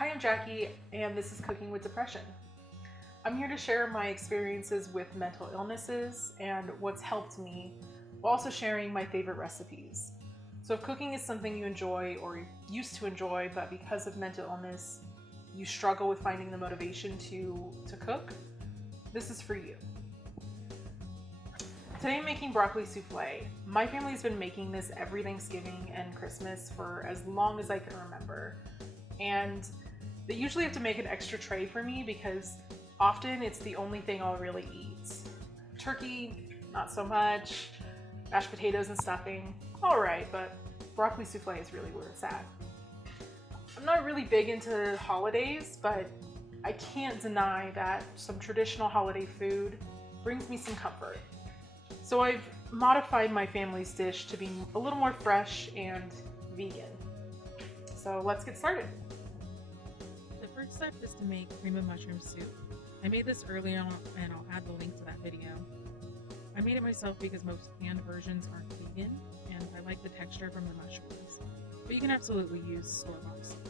Hi, I'm Jackie, and this is Cooking with Depression. I'm here to share my experiences with mental illnesses and what's helped me, while also sharing my favorite recipes. So, if cooking is something you enjoy or used to enjoy, but because of mental illness, you struggle with finding the motivation to cook, this is for you. Today I'm making broccoli souffle. My family's been making this every Thanksgiving and Christmas for as long as I can remember. And they usually have to make an extra tray for me because often it's the only thing I'll really eat. Turkey, not so much. Mashed potatoes and stuffing, alright, but broccoli souffle is really where it's at. I'm not really big into holidays, but I can't deny that some traditional holiday food brings me some comfort. So I've modified my family's dish to be a little more fresh and vegan. So let's get started. The first step is to make cream of mushroom soup. I made this earlier on and I'll add the link to that video. I made it myself because most canned versions aren't vegan and I like the texture from the mushrooms, but you can absolutely use store-bought soup.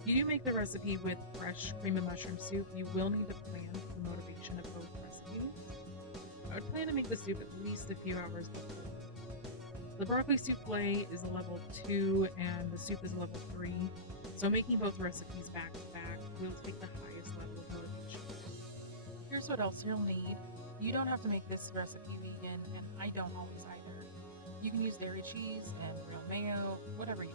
If you do make the recipe with fresh cream of mushroom soup, you will need to plan for the motivation of both recipes. I would plan to make the soup at least a few hours before. The broccoli souffle is a level 2 and the soup is a level 3, so making both recipes back to back will take the highest level of motivation. Here's what else you'll need. You don't have to make this recipe vegan, and I don't always either. You can use dairy cheese and real mayo, whatever you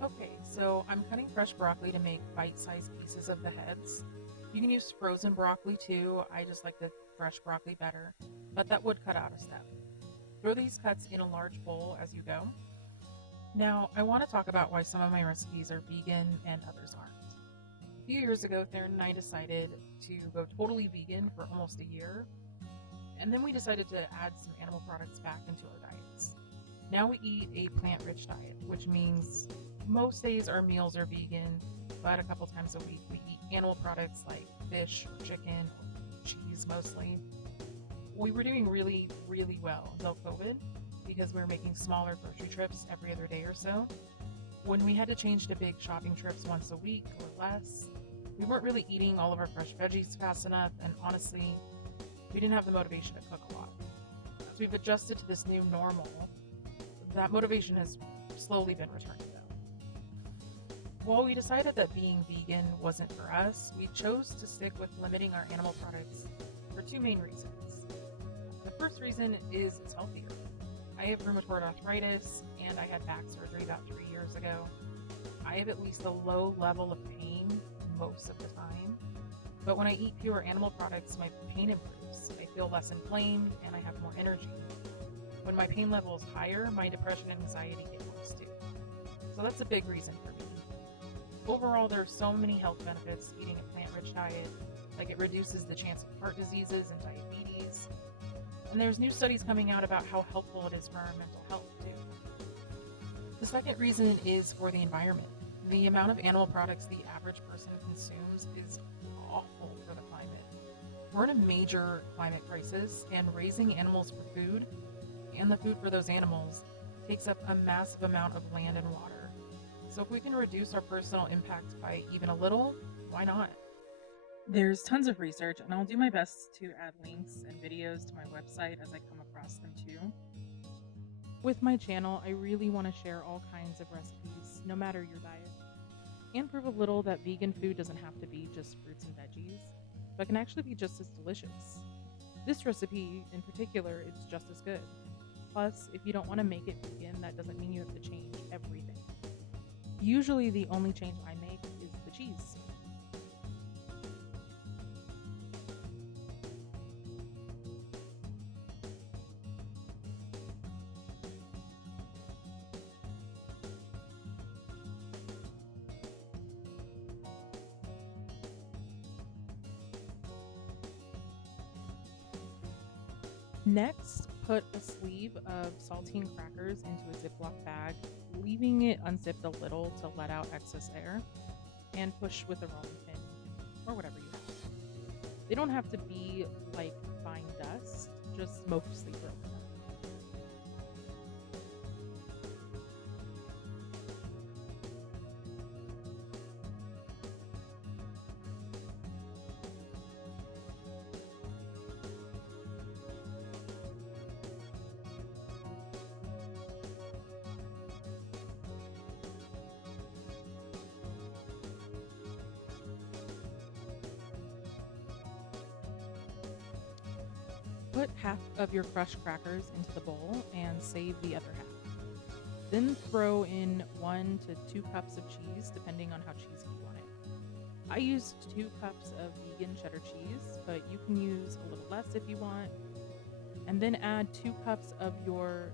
want. Okay, so I'm cutting fresh broccoli to make bite-sized pieces of the heads. You can use frozen broccoli too, I just like the fresh broccoli better, but that would cut out a step. Throw these cuts in a large bowl as you go. Now, I want to talk about why some of my recipes are vegan and others aren't. A few years ago, Theron and I decided to go totally vegan for almost a year, and then we decided to add some animal products back into our diets. Now we eat a plant-rich diet, which means most days our meals are vegan, but a couple times a week we eat animal products like fish or chicken or cheese mostly. We were doing really, really well until COVID because we were making smaller grocery trips every other day or so. When we had to change to big shopping trips once a week or less, we weren't really eating all of our fresh veggies fast enough, and honestly, we didn't have the motivation to cook a lot. As we've adjusted to this new normal, that motivation has slowly been returning though. While we decided that being vegan wasn't for us, we chose to stick with limiting our animal products for two main reasons. The first reason is it's healthier. I have rheumatoid arthritis and I had back surgery about 3 years ago. I have at least a low level of pain most of the time, but when I eat fewer animal products, my pain improves. I feel less inflamed and I have more energy. When my pain level is higher, my depression and anxiety get worse too. So that's a big reason for me. Overall, there are so many health benefits to eating a plant-rich diet, like it reduces the chance of heart diseases and diabetes. And there's new studies coming out about how helpful it is for our mental health too. The second reason is for the environment. The amount of animal products the average person consumes is awful for the climate. We're in a major climate crisis, and raising animals for food, and the food for those animals, takes up a massive amount of land and water. So if we can reduce our personal impact by even a little, why not? There's tons of research, and I'll do my best to add links and videos to my website as I come across them too. With my channel, I really want to share all kinds of recipes, no matter your diet, and prove a little that vegan food doesn't have to be just fruits and veggies, but can actually be just as delicious. This recipe in particular is just as good. Plus, if you don't want to make it vegan, that doesn't mean you have to change everything. Usually the only change I make is the cheese. Next, put a sleeve of saltine crackers into a ziplock bag, leaving it unzipped a little to let out excess air, and push with a rolling pin, or whatever you have. They don't have to be like fine dust, just mostly broken up. Put half of your crushed crackers into the bowl and save the other half. Then throw in 1 to 2 cups of cheese, depending on how cheesy you want it. I used 2 cups of vegan cheddar cheese, but you can use a little less if you want. And then add 2 cups of your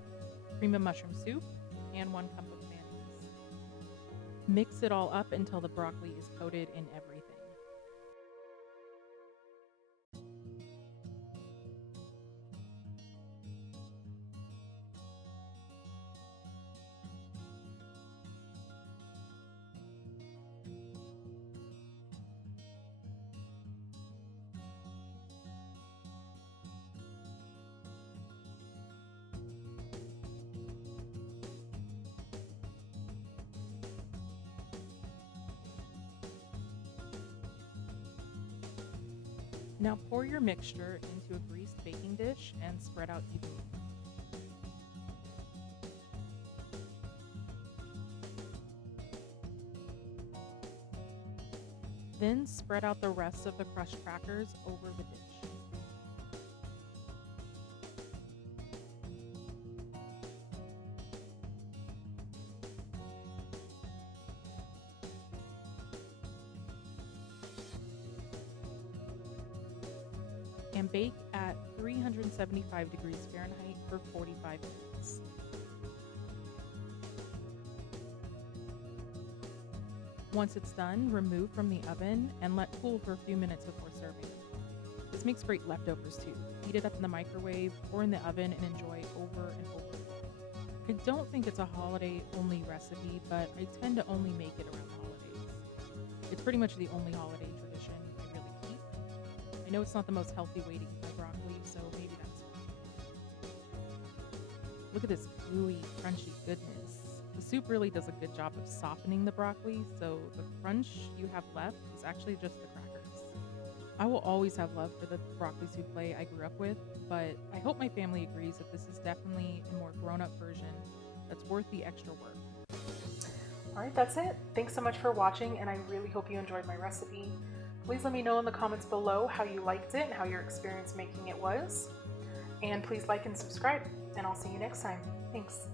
cream of mushroom soup and 1 cup of mayonnaise. Mix it all up until the broccoli is coated in everything. Now pour your mixture into a greased baking dish and spread out evenly. Then spread out the rest of the crushed crackers over the dish. And bake at 375 degrees Fahrenheit for 45 minutes. Once it's done, remove from the oven and let cool for a few minutes before serving. This makes great leftovers too. Heat it up in the microwave or in the oven and enjoy over and over. I don't think it's a holiday-only recipe, but I tend to only make it around the holidays. It's pretty much the only holiday tradition I really keep. I know it's not the most healthy way to eat my broccoli, so maybe that's why. Look at this gooey, crunchy goodness. The soup really does a good job of softening the broccoli, so the crunch you have left is actually just the crackers. I will always have love for the broccoli souffle I grew up with, but I hope my family agrees that this is definitely a more grown-up version that's worth the extra work. Alright, that's it. Thanks so much for watching, and I really hope you enjoyed my recipe. Please let me know in the comments below how you liked it and how your experience making it was. And please like and subscribe, and I'll see you next time. Thanks.